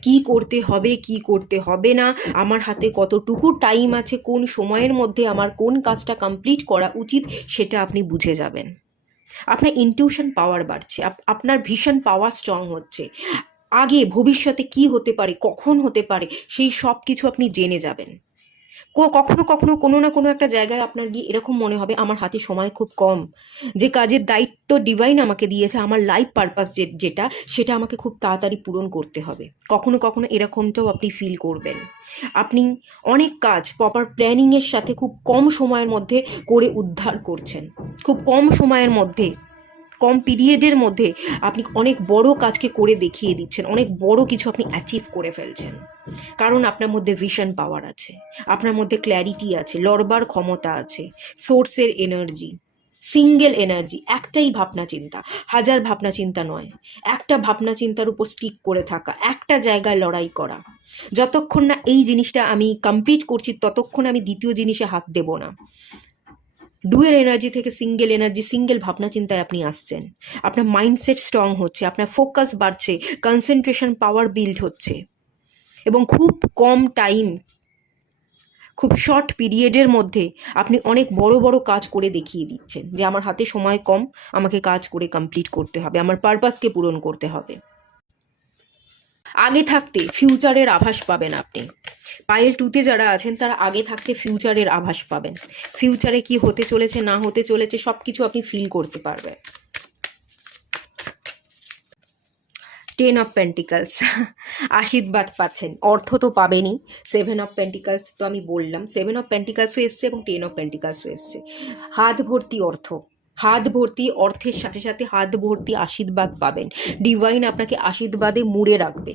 কি করতে হবে, কি করতে হবে না, আমার হাতে কতটুকু টাইম আছে, কোন সময়ের মধ্যে আমার কোন কাজটা কমপ্লিট করা উচিত, সেটা আপনি বুঝে যাবেন। আপনার ইনটিউশন পাওয়ার বাড়ছে, আপনার ভিশন পাওয়ার স্ট্রং হচ্ছে, আগে ভবিষ্যতে কি হতে পারে, কখন হতে পারে, সেই সব কিছু আপনি জেনে যাবেন। কখনো কখনো কোনো না কোনো একটা জায়গায় আপনার গিয়ে এরকম মনে হবে আমার হাতে সময় খুব কম, যে কাজের দায়িত্ব ডিভাইন আমাকে দিয়েছে, আমার লাইফ পারপাস যেটা, সেটা আমাকে খুব তাড়াতাড়ি পূরণ করতে হবে। কখনো কখনো এরকমটাও আপনি ফিল করবেন, আপনি অনেক কাজ প্রপার প্ল্যানিংয়ের সাথে খুব কম সময়ের মধ্যে করে উদ্ধার করছেন, খুব কম সময়ের মধ্যে, কম পিরিয়ডের মধ্যে আপনি অনেক বড় কাজকে করে দেখিয়ে দিচ্ছেন, অনেক বড় কিছু আপনি অ্যাচিভ করে ফেলছেন, কারণ আপনার মধ্যে ভিশন পাওয়ার আছে, আপনার মধ্যে ক্ল্যারিটি আছে, লড়বার ক্ষমতা আছে, সোর্সের এনার্জি, সিঙ্গেল এনার্জি, একটাই ভাবনা চিন্তা, হাজার ভাবনা চিন্তা নয়, একটা ভাবনা চিন্তার উপর স্টিক করে থাকা, একটা জায়গায় লড়াই করা, যতক্ষণ না এই জিনিসটা আমি কমপ্লিট করছি ততক্ষণ আমি দ্বিতীয় জিনিসে হাত দেব না। ডুয়েল এনার্জি থেকে সিঙ্গেল এনার্জি, সিঙ্গেল ভাবনা চিন্তায় আপনি আসছেন, আপনার মাইন্ডসেট স্ট্রং হচ্ছে, আপনার ফোকাস বাড়ছে, কনসেন্ট্রেশন পাওয়ার বিল্ড হচ্ছে, এবং খুব খুব শর্ট পিরিয়ডের মধ্যে আপনি অনেক বড় বড় কাজ করে দেখিয়ে দিচ্ছেন যে আমার হাতে সময় কম, আমাকে কাজ করে কমপ্লিট করতে হবে, আমার পারপাসকে পূরণ করতে হবে। আগে থাকতে ফিউচারের আভাস পাবেন আপনি। পাইল 2-তে যারা আছেন তারা আগে থাকতে ফিউচারের আভাস পাবেন। ফিউচারে কি হতে চলেছে না হতে চলেছে সব কিছু আপনি ফিল করতে পারবেন। 10 অফ পেন্টিকলস আশীর্বাদ পাচ্ছেন, অর্থ তো পাবেনই। 7 অফ পেন্টিকলস তো আমি বললাম, 7 অফ পেন্টিকলসও এসছে এবং 10 অফ পেন্টিকলসও এসছে। হাত ভর্তি অর্থ, হাত ভর্তি অর্থের সাথে সাথে হাত ভর্তি আশীর্বাদ পাবেন। ডিভাইন আপনাকে আশীর্বাদে মুড়ে রাখবে,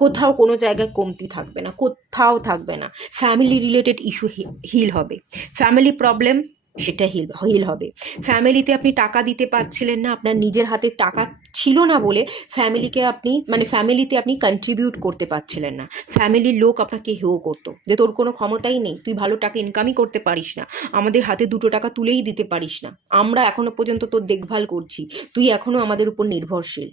কোথাও কোনো জায়গায় কমতি থাকবে না, কোথাও থাকবে না। ফ্যামিলি রিলেটেড ইস্যু হিল হবে, ফ্যামিলি প্রবলেম সেটা হিল হবে। ফ্যামিলিতে আপনি টাকা দিতে পারছিলেন না, আপনার নিজের হাতে টাকা ছিল না বলে ফ্যামিলিকে আপনি ফ্যামিলিতে আপনি কন্ট্রিবিউট করতে পারছিলেন না। ফ্যামিলির লোক আপনাকে হেও করতো যে তোর কোনো ক্ষমতাই নেই, তুই ভালো টাকা ইনকামই করতে পারিস না, আমাদের হাতে 2 টাকা তুলেই দিতে পারিস না, আমরা এখনো পর্যন্ত তোর দেখভাল করছি, তুই এখনো আমাদের উপর নির্ভরশীল।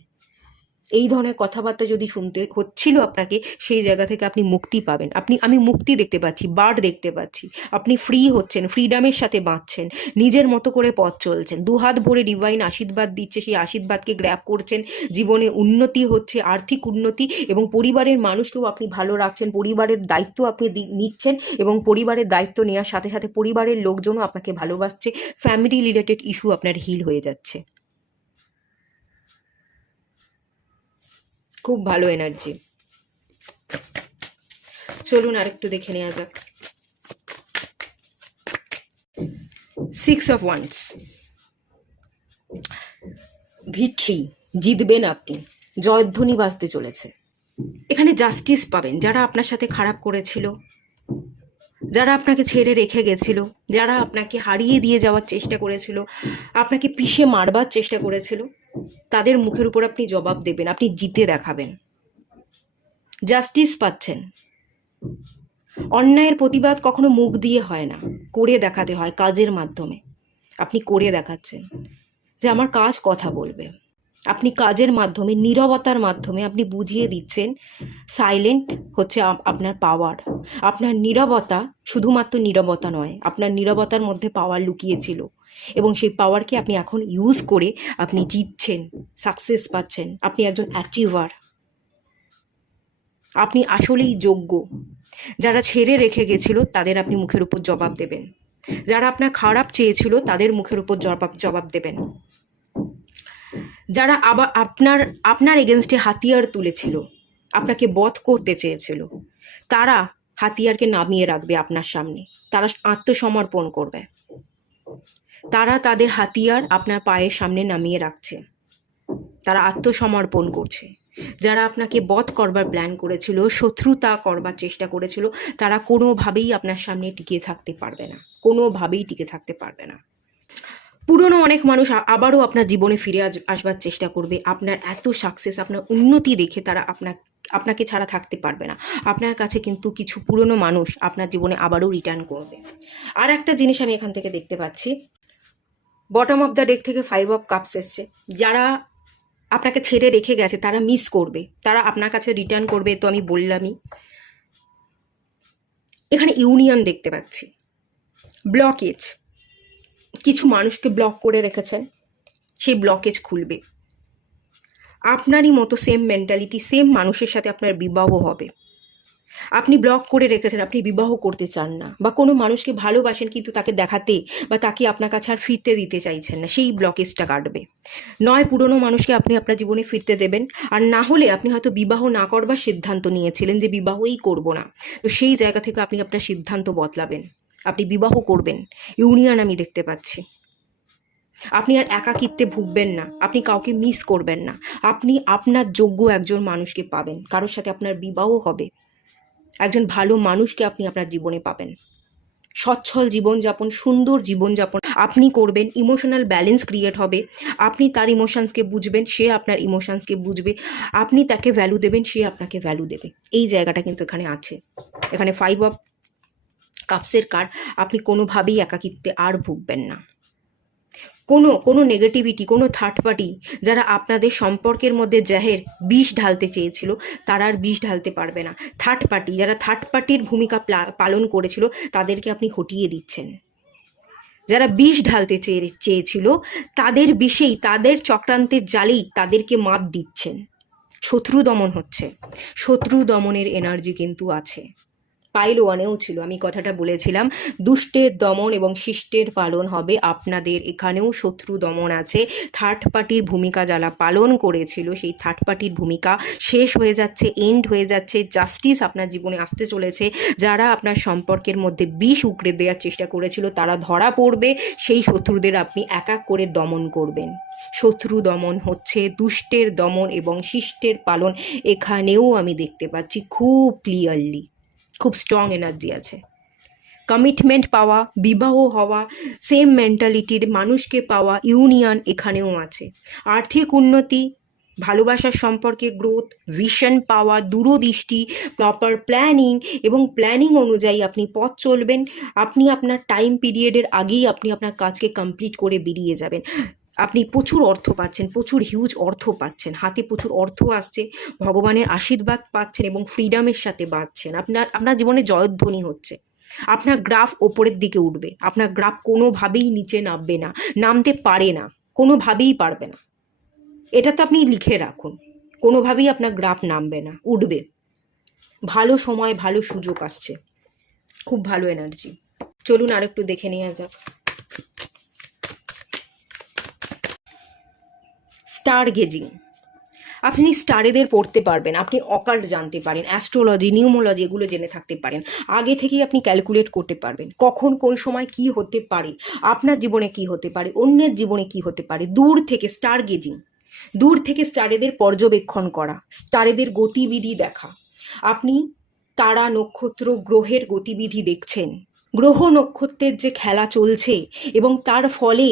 এই ধরনের কথাবার্তা যদি শুনতে হচ্ছিল আপনাকে, সেই জায়গা থেকে আপনি মুক্তি পাবেন। আমি মুক্তি দেখতে পাচ্ছি, বার্ড দেখতে পাচ্ছি, আপনি ফ্রি হচ্ছেন, ফ্রিডামের সাথে বাঁচছেন, নিজের মতো করে পথ চলছেন, 2 হাত ভরে ডিভাইন আশীর্বাদ দিচ্ছে, সেই আশীর্বাদকে গ্র্যাব করছেন। জীবনে উন্নতি হচ্ছে, আর্থিক উন্নতি, এবং পরিবারের মানুষকেও আপনি ভালো রাখছেন, পরিবারের দায়িত্ব আপনি নিচ্ছেন, এবং পরিবারের দায়িত্ব নেওয়ার সাথে সাথে পরিবারের লোকজনও আপনাকে ভালোবাসছে। ফ্যামিলি রিলেটেড ইস্যু আপনার হিল হয়ে যাচ্ছে। খুব ভালো এনার্জি। চলুন আরেকটু দেখে নেওয়া যাক। 6 অফ ওয়ান্স, ভিক্টরি, জিতবেন আপনি, জয়ধ্বনি বাজতে চলেছে। এখানে জাস্টিস পাবেন। যারা আপনার সাথে খারাপ করেছিল, যারা আপনাকে ছেড়ে রেখে গেছিল, যারা আপনাকে হারিয়ে দিয়ে যাওয়ার চেষ্টা করেছিল, আপনাকে পিষে মারবার চেষ্টা করেছিল, তাদের মুখের উপর আপনি জবাব দেবেন, আপনি জিতে দেখাবেন। জাস্টিস পাচ্ছেন। অন্যায়ের প্রতিবাদ কখনো মুখ দিয়ে হয় না, করে দেখাতে হয়, কাজের মাধ্যমে। আপনি করে দেখাচ্ছেন যে আমার কাজ কথা বলবে। আপনি কাজের মাধ্যমে, নীরবতার মাধ্যমে আপনি বুঝিয়ে দিচ্ছেন সাইলেন্ট হচ্ছে আপনার পাওয়ার। আপনার নীরবতা শুধুমাত্র নীরবতা নয়, আপনার নীরবতার মধ্যে পাওয়ার লুকিয়েছিল, এবং সেই পাওয়ারকে আপনি এখন ইউজ করে আপনি জিতছেন, সাকসেস পাচ্ছেন। আপনি একজন অ্যাচিভার, আপনি আসলেই যোগ্য। যারা ছেড়ে রেখে গেছিল তাদের আপনি মুখের উপর জবাব দেবেন, যারা আপনার খারাপ চেয়েছিল তাদের মুখের উপর জবাব দেবেন, যারা আবার আপনার এগেনস্টে হাতিয়ার তুলেছিল, আপনাকে বধ করতে চেয়েছিল, তারা হাতিয়ারকে নামিয়ে রাখবে আপনার সামনে, তারা আত্মসমর্পণ করবে, তারা তাদের হাতিয়ার আপনার পায়ের সামনে নামিয়ে রাখছে, তারা আত্মসমর্পণ করছে। যারা আপনাকে বধ করবার প্ল্যান করেছিল, শত্রুতা করবার চেষ্টা করেছিল, তারা কোনোভাবেই আপনার সামনে টিকে থাকতে পারবে না, কোনোভাবেই টিকে থাকতে পারবে না। পুরনো অনেক মানুষ আবারও আপনার জীবনে ফিরে আসবার চেষ্টা করবে। আপনার এত সাকসেস, আপনার উন্নতি দেখে তারা আপনাকে ছাড়া থাকতে পারবে না। আপনার কাছে কিন্তু কিছু পুরনো মানুষ আপনার জীবনে আবারও রিটার্ন করবে। আর একটা জিনিস আমি এখান থেকে দেখতে পাচ্ছি, বটম অফ দ্য ডেক থেকে 5 অফ কাপস এসছে। যারা আপনাকে ছেড়ে রেখে গেছে তারা মিস করবে, তারা আপনার কাছে রিটার্ন করবে, তো আমি বললামই। এখানে ইউনিয়ন দেখতে পাচ্ছি। ব্লকেজ, কিছু মানুষকে ব্লক করে রেখেছেন, সেই ব্লকেজ খুলবে। আপনারই মতো সেম মেন্টালিটি, সেম মানুষের সাথে আপনার বিবাহ হবে। আপনি ব্লক করে রেখেছেন, আপনি বিবাহ করতে চান না, বা কোনো মানুষকে ভালোবাসেন কিন্তু তাকে দেখাতে বা তাকে আপনার কাছে আর ফিরতে দিতে চাইছেন না, সেই ব্লকেজটা কাটবে। নয় পুরনো মানুষকে আপনি আপনার জীবনে ফিরতে দেবেন, আর না হলে আপনি হয়তো বিবাহ না করবার সিদ্ধান্ত নিয়েছিলেন যে বিবাহই করব না, তো সেই জায়গা থেকে আপনি আপনার সিদ্ধান্ত বদলাবেন, আপনি বিবাহ করবেন। ইউনিয়ন আমি দেখতে পাচ্ছি। আপনি আর একাকিত্বে ভুগবেন না, আপনি কাউকে মিস করবেন না, আপনি আপনার যোগ্য একজন মানুষকে পাবেন, কারোর সাথে আপনার বিবাহ হবে, একজন ভালো মানুষকে আপনি আপনার জীবনে পাবেন। সচ্ছল জীবনযাপন, সুন্দর জীবনযাপন আপনি করবেন। ইমোশনাল ব্যালেন্স ক্রিয়েট হবে, আপনি তার ইমোশনসকে বুঝবেন, সে আপনার ইমোশনসকে বুঝবে, আপনি তাকে ভ্যালু দেবেন, সে আপনাকে ভ্যালু দেবে। এই জায়গাটা কিন্তু এখানে আছে। এখানে 5 অফ কাপসের কার্ড। আপনি কোনোভাবেই একাকিত্বে আর ভুগবেন না। কোনো নেগেটিভিটি, কোনো থার্ড পার্টি যারা আপনাদের সম্পর্কের মধ্যে জাহের বিষ ঢালতে চেয়েছিল, তারা আর বিষ ঢালতে পারবে না। থার্ড পার্টি যারা থার্ড পার্টির ভূমিকা পালন করেছিল, তাদেরকে আপনি হটিয়ে দিচ্ছেন। যারা বিষ ঢালতে চেয়েছিল, তাদের বিষেই, তাদের চক্রান্তের জালেই তাদেরকে মাত দিচ্ছেন। শত্রু দমন হচ্ছে। শত্রু দমনের এনার্জি কিন্তু আছে। পাইল ওয়ানেও ছিল, আমি কথাটা বলেছিলাম, দুষ্টের দমন এবং শিষ্টের পালন হবে আপনাদের। এখানেও শত্রু দমন আছে। থার্ড পার্টির ভূমিকা যারা পালন করেছিল, সেই থার্ড পার্টির ভূমিকা শেষ হয়ে যাচ্ছে, এন্ড হয়ে যাচ্ছে। জাস্টিস আপনার জীবনে আসতে চলেছে। যারা আপনার সম্পর্কের মধ্যে বিষ উকড়ে দেওয়ার চেষ্টা করেছিল, তারা ধরা পড়বে। সেই শত্রুদের আপনি এক এক করে দমন করবেন। শত্রু দমন হচ্ছে, দুষ্টের দমন এবং শিষ্টের পালন এখানেও আমি দেখতে পাচ্ছি খুব ক্লিয়ারলি। খুব স্ট্রং এনার্জি আছে। কমিটমেন্ট পাওয়া, বিবাহ হওয়া, সেম মেন্টালিটির মানুষকে পাওয়া, ইউনিয়ন এখানেও আছে। আর্থিক উন্নতি, ভালোবাসার সম্পর্কে গ্রোথ, ভিশন পাওয়া, দূরদৃষ্টি, প্রপার প্ল্যানিং, এবং প্ল্যানিং অনুযায়ী আপনি পথ চলবেন। আপনি আপনার টাইম পিরিয়ডের আগেই আপনি আপনার কাজকে কমপ্লিট করে বেরিয়ে যাবেন। আপনি প্রচুর অর্থ পাচ্ছেন, প্রচুর হিউজ অর্থ পাচ্ছেন, হাতে প্রচুর অর্থ আসছে, ভগবানের আশীর্বাদ পাচ্ছেন এবং ফ্রিডমের সাথে বাঁচছেন। আপনার জীবনে জয়ধ্বনি হচ্ছে। আপনার গ্রাফ ওপরের দিকে উঠবে। আপনার গ্রাফ কোনোভাবেই নিচে নামবে না, নামতে পারে না, কোনোভাবেই পারবে না। এটা তো আপনি লিখে রাখুন, কোনোভাবেই আপনার গ্রাফ নামবে না, উঠবে। ভালো সময়, ভালো সুযোগ আসছে, খুব ভালো এনার্জি। চলুন আর একটু দেখে নেওয়া যাক। স্টার গেজিং, আপনি স্টারেদের পড়তে পারবেন, আপনি অকাল্ট জানতে পারেন, অ্যাস্ট্রোলজি, নিউমোলজি এগুলো জেনে থাকতে পারেন। আগে থেকেই আপনি ক্যালকুলেট করতে পারবেন কখন কোন সময় কি হতে পারে, আপনার জীবনে কি হতে পারে, অন্যের জীবনে কি হতে পারে। দূর থেকে স্টার গেজিং, দূর থেকে স্টারেদের পর্যবেক্ষণ করা, স্টারেদের গতিবিধি দেখা। আপনি তারা, নক্ষত্র, গ্রহের গতিবিধি দেখছেন। গ্রহ নক্ষত্রের যে খেলা চলছে এবং তার ফলে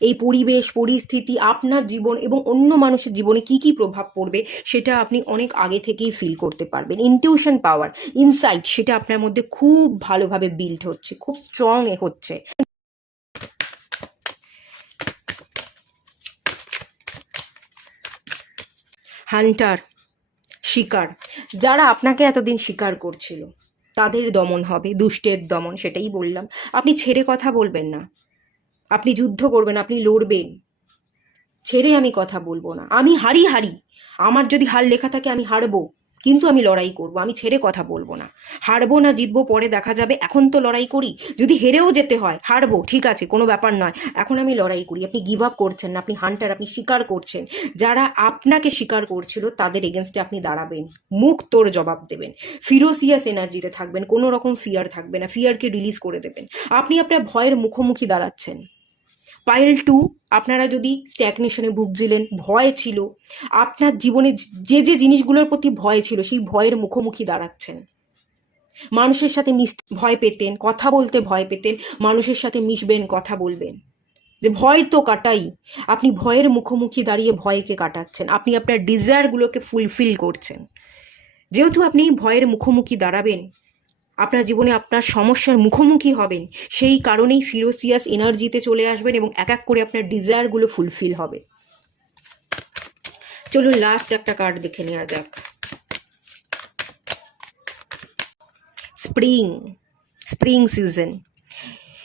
এই পরিবেশ পরিস্থিতি আপনার জীবন এবং অন্য মানুষের জীবনে কি কি প্রভাব পড়বে, সেটা আপনি অনেক আগে থেকেই ফিল করতে পারবেন। ইনটিউশন পাওয়ার, ইনসাইট, সেটা আপনার মধ্যে খুব ভালোভাবে বিল্ড হচ্ছে, খুব স্ট্রং হচ্ছে। হান্টার, শিকার, যারা আপনাকে এতদিন শিকার করছিল, তাদের দমন হবে, দুষ্টের দমন, সেটাই বললাম। আপনি ছেড়ে কথা বলবেন না, আপনি যুদ্ধ করবেন, আপনি লড়বেন। ছেড়ে আমি কথা বলবো না, আমি হারি, আমার যদি হার লেখা থাকে আমি হারবো, কিন্তু আমি লড়াই করব, আমি ছেড়ে কথা বলবো না। হারবো না জিতবো পরে দেখা যাবে, এখন তো লড়াই করি। যদি হেরেও যেতে হয়, হারবো, ঠিক আছে, কোনো ব্যাপার নয়, এখন আমি লড়াই করি। আপনি গিভ আপ করছেন না, আপনি হান্টার, আপনি স্বীকার করছেন। যারা আপনাকে স্বীকার করছিল, তাদের এগেনস্টে আপনি দাঁড়াবেন, মুখ তোর জবাব দেবেন, ফিরোসিয়াস এনার্জিতে থাকবেন, কোনো রকম ফিয়ার থাকবে না, ফিয়ারকে রিলিজ করে দেবেন। আপনি আপনার ভয়ের মুখোমুখি দাঁড়াচ্ছেন। পাইল 2, আপনারা যদি স্ট্যাগনেশনে ভুগছিলেন, ভয় ছিল, আপনার জীবনে যে যে জিনিসগুলোর প্রতি ভয় ছিল, সেই ভয়ের মুখোমুখি দাঁড়াচ্ছেন। মানুষের সাথে মিশতে ভয় পেতেন, কথা বলতে ভয় পেতেন, মানুষের সাথে মিশবেন, কথা বলবেন, যে ভয় তো কাটাই। আপনি ভয়ের মুখোমুখি দাঁড়িয়ে ভয়কে কাটাচ্ছেন, আপনি আপনার ডিজায়ারগুলোকে ফুলফিল করছেন। যেহেতু আপনি ভয়ের মুখোমুখি দাঁড়াবেন, আপনার জীবনে আপনার সমস্যার মুখোমুখি হবেন, সেই কারণেই ফিরোসিয়াস এনার্জিতে চলে আসবেন এবং এক এক করে আপনার ডিজায়ারগুলো ফুলফিল হবে। চলুন লাস্ট একটা কার্ড দেখে নেওয়া যাক। স্প্রিং সিজন,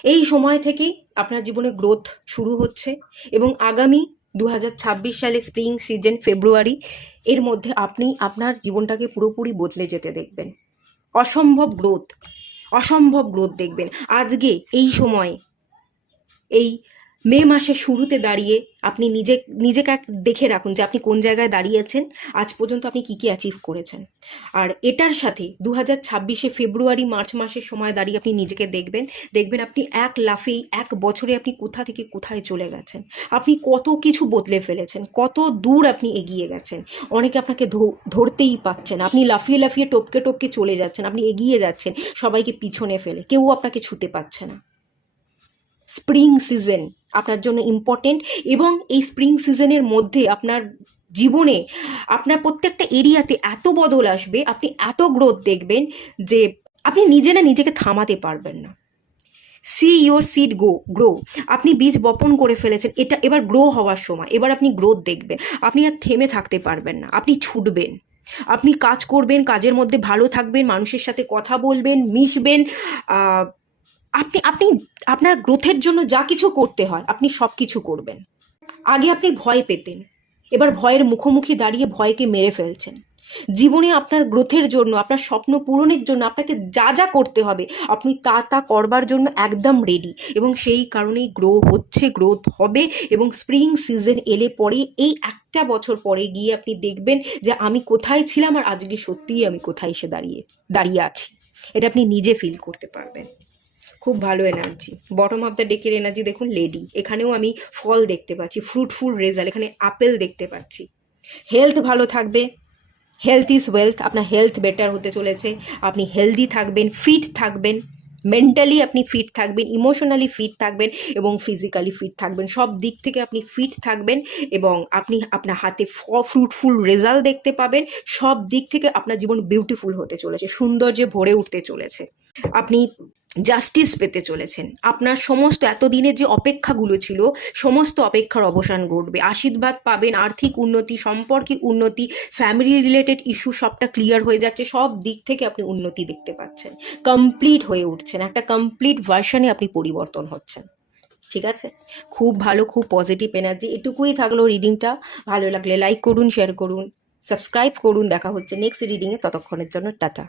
এই সময় থেকেই আপনার জীবনে গ্রোথ শুরু হচ্ছে এবং আগামী 2026 সালে স্প্রিং সিজন, ফেব্রুয়ারি, এর মধ্যে আপনি আপনার জীবনটাকে পুরোপুরি বদলে যেতে দেখবেন। অসম্ভব গ্রোথ দেখবেন। আজকে এই সময়, এই মে মাসের শুরুতে দাঁড়িয়ে আপনি নিজেকে দেখে রাখুন যে আপনি কোন জায়গায় দাঁড়িয়েছেন, আজ পর্যন্ত আপনি কী কী অ্যাচিভ করেছেন। আর এটার সাথে 2026 ফেব্রুয়ারি মার্চ মাসের সময় দাঁড়িয়ে আপনি নিজেকে দেখবেন আপনি এক লাফেই, এক বছরে আপনি কোথা থেকে কোথায় চলে গেছেন। আপনি কত কিছু বদলে ফেলেছেন, কত দূর আপনি এগিয়ে গেছেন। অনেকে আপনাকে ধরতেই পাচ্ছে না, আপনি লাফিয়ে লাফিয়ে টপকে টপকে চলে যাচ্ছেন, আপনি এগিয়ে যাচ্ছেন সবাইকে পিছনে ফেলে, কেউ আপনাকে ছুতে পারছে না। স্প্রিং সিজন আপনার জন্য ইম্পর্টেন্ট এবং এই স্প্রিং সিজনের মধ্যে আপনার জীবনে, আপনার প্রত্যেকটা এরিয়াতে এত বদল আসবে, আপনি এত গ্রোথ দেখবেন যে আপনি নিজে না নিজেকে থামাতে পারবেন না। See your seed grow. আপনি বীজ বপন করে ফেলেছেন, এটা এবার গ্রো হওয়ার সময়, এবার আপনি গ্রোথ দেখবেন। আপনি আর থেমে থাকতে পারবেন না, আপনি ছুটবেন, আপনি কাজ করবেন, কাজের মধ্যে ভালো থাকবেন, মানুষের সাথে কথা বলবেন, মিশবেন। আপনি আপনি আপনার গ্রোথের জন্য যা কিছু করতে হয় আপনি সব কিছু করবেন। আগে আপনি ভয় পেতেন, এবার ভয়ের মুখোমুখি দাঁড়িয়ে ভয়কে মেরে ফেলছেন। জীবনে আপনার গ্রোথের জন্য, আপনার স্বপ্ন পূরণের জন্য আপনাকে যা যা করতে হবে আপনি তা তা করবার জন্য একদম রেডি, এবং সেই কারণেই গ্রো হচ্ছে, গ্রোথ হবে। এবং স্প্রিং সিজন এলে পরে, এই একটা বছর পরে গিয়ে আপনি দেখবেন যে আমি কোথায় ছিলাম আর আজকে সত্যিই আমি কোথায় এসে দাঁড়িয়ে আছি। এটা আপনি নিজে ফিল করতে পারবেন। খুব ভালো এনার্জি। বটম অফ দ্য ডেকের এনার্জি দেখুন, লেডি। এখানেও আমি ফল দেখতে পাচ্ছি, ফ্রুটফুল রেজাল্ট, এখানে আপেল দেখতে পাচ্ছি। হেলথ ভালো থাকবে, হেলথ ইজ ওয়েলথ। আপনার হেলথ বেটার হতে চলেছে, আপনি হেলদি থাকবেন, ফিট থাকবেন, মেন্টালি আপনি ফিট থাকবেন, ইমোশনালি ফিট থাকবেন এবং ফিজিক্যালি ফিট থাকবেন। সব দিক থেকে আপনি ফিট থাকবেন এবং আপনি আপনার হাতে ফ্রুটফুল রেজাল্ট দেখতে পাবেন। সব দিক থেকে আপনার জীবন বিউটিফুল হতে চলেছে, সৌন্দর্যে ভরে উঠতে চলেছে। আপনি জাস্টিস পেতে চলেছেন। আপনার সমস্ত এতদিনের যে অপেক্ষাগুলো ছিল, সমস্ত অপেক্ষার অবসান ঘটবে। আশীর্বাদ পাবেন, আর্থিক উন্নতি, সম্পর্কের উন্নতি, ফ্যামিলি রিলেটেড ইস্যু সবটা ক্লিয়ার হয়ে যাচ্ছে। সব দিক থেকে আপনি উন্নতি দেখতে পাচ্ছেন, কমপ্লিট হয়ে উঠছেন, একটা কমপ্লিট ভার্সনে আপনি পরিবর্তন হচ্ছেন। ঠিক আছে, খুব ভালো, খুব পজিটিভ এনার্জি। এটুকুই থাকলো রিডিংটা। ভালো লাগলে লাইক করুন, শেয়ার করুন, সাবস্ক্রাইব করুন। দেখা হচ্ছে নেক্সট রিডিংয়ে, ততক্ষণের জন্য টাটা।